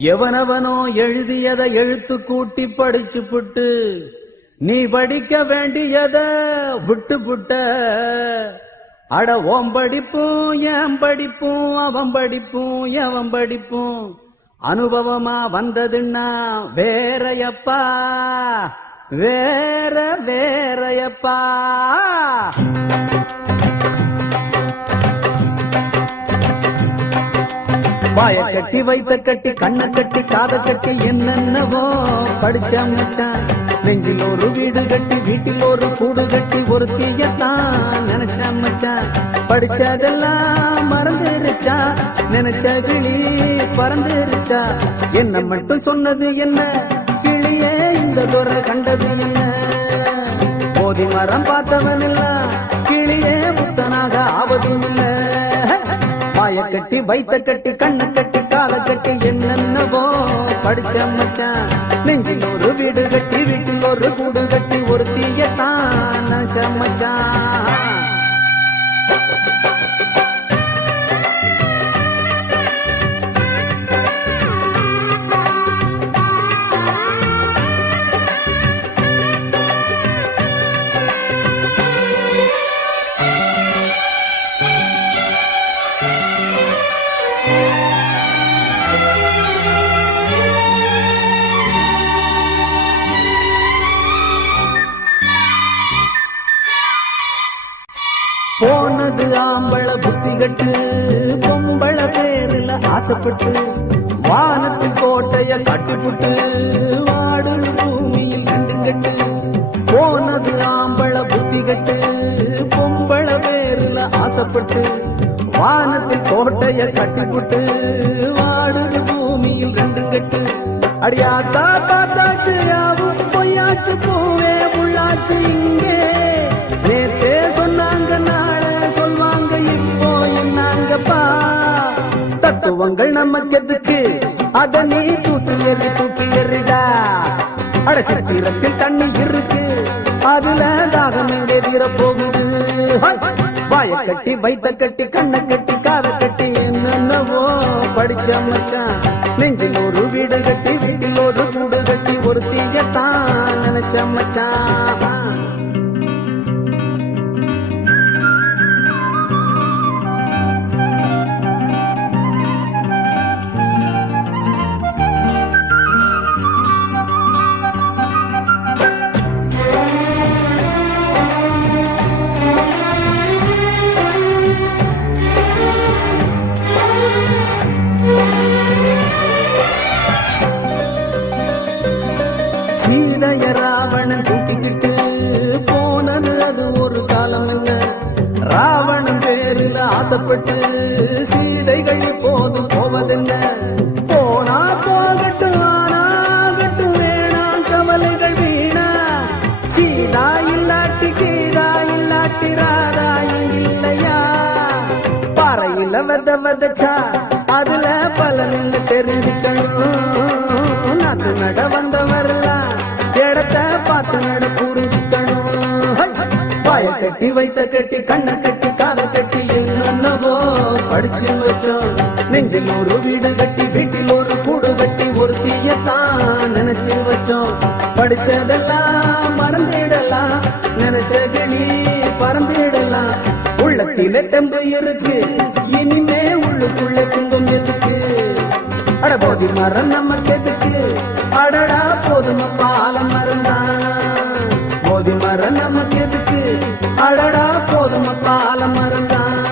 எவனவனோ எழுதியதை எழுத்து கூட்டி படிச்சு புட்டு நீ படிக்க வேண்டியத விட்டு புட்ட. அட ஓம் படிப்பும் என் படிப்பும் அவன் படிப்பும் எவன் படிப்பும் அனுபவமா வந்ததுன்னா வேறையப்பா வேறையப்பா. வாய கட்டி வைத்த கட்டி கண்ணை கட்டி காதை கட்டி என்னென்னவோ படிச்ச மச்சான். நெஞ்சில் ஒரு வீடு கட்டி வீட்டில் ஒரு கூடு கட்டி ஒரு தீயத்தான் நினைச்ச மச்சான். படிச்சதெல்லாம் மறந்துருச்சா நினைச்ச கிளி பறந்துருச்சா. என்ன மட்டும் சொன்னது என்ன கிளியே இந்த துறை கண்டது என்ன. போதி மரம் பார்த்தவன் எல்லாம் கிளியே புத்தனாக ஆவதும் இல்ல. வாய கட்டி வைத்த கட்டி கண்ணை கட்டி காதை கட்டி என்னென்னவோ படிச்ச மச்சான். நெஞ்சில் ஒரு வீடு கட்டி வீட்டில் ஒரு கூடு கட்டி ஒரு தீயத்தான் நினைச்ச மச்சான். போனது ஆம்பள புத்தி கட்டு பொம்பள பேரில் ஆசைப்பட்டு வானத்தில் கோட்டைய கட்டிப்புட்டு வாடுது பூமியில் கண்டுங்கட்டு. போனது ஆம்பள புத்தி கட்டு பொம்பள பேரில் ஆசைப்பட்டு வானத்தில் கோட்டைய கட்டிப்புட்டு வாடுது பூமியில் கண்டுங்கட்டு. அடியாத்தா பார்த்தாச்சு யாவும் பொய்யாச்சு பூவே உள்ளாச்சு இங்கே. நேத்தே சொன்னாங்க நாள சொல்வாங்க இப்போ என்னாங்கப்பா. தத்துவங்கள் நமக்கு எதுக்கு அத நீ தூக்கி எறிடா. அட சித்திரத்தில் தண்ணி இருக்கு அதுல தாகம் எங்கே தீர போகுது. வாய கட்டி வைத்த கட்டி கண்ணை கட்டி காதை கட்டி என்னென்னவோ படிச்ச மச்சான். நெஞ்சில் ஒரு வீடு கட்டி வீட்டில் ஒரு கூடு கட்டி ஒரு தீயத்தான் நினைச்ச மச்சான். சீதைய ராவணன் தூக்கிக்கிட்டு போனது அது ஒரு காலம் என்ன. ராவணன் பேரில் ஆசைப்பட்டு சீதைகள் இப்போது போவதென்ன. போனா போகட்டும் ஆனாகட்டும் வேணாம் கவலைகள் வீணா. சீதா இல்லாட்டி கீதா இல்லாட்டி ராதா இல்லையா. பாறையில விதச்சா அதுல பலனில் தெரிஞ்சுக்கணும். நாத்து நட வந்தவரெல்லாம் இடத்தை பார்த்து நட புரிஞ்சுக்கணும். வாய கட்டி வைத்த கட்டி கண்ணை கட்டி காதை கட்டி என்னென்னவோ படிச்சு வச்சோம். நெஞ்சில் ஒரு வீடு கட்டி வீட்டில் ஒரு கூடு கட்டி ஒரு தீயத்தான் நினைச்சு வச்சோம். படிச்சதெல்லாம் மறந்துடலாம் நினைச்ச கிளி பறந்துடலாம். உள்ளத்திலே தெம்பு இருக்கு இனிமே உள்ளுக்குள்ள துன்பம் எதுக்கு. அட போதி மரம் நமக்கு எதுக்கு அடடா போதும் பால மறந்தான். போதி மரம் நமக்கு எதுக்கு அடடா போதும் பால மறந்தான்.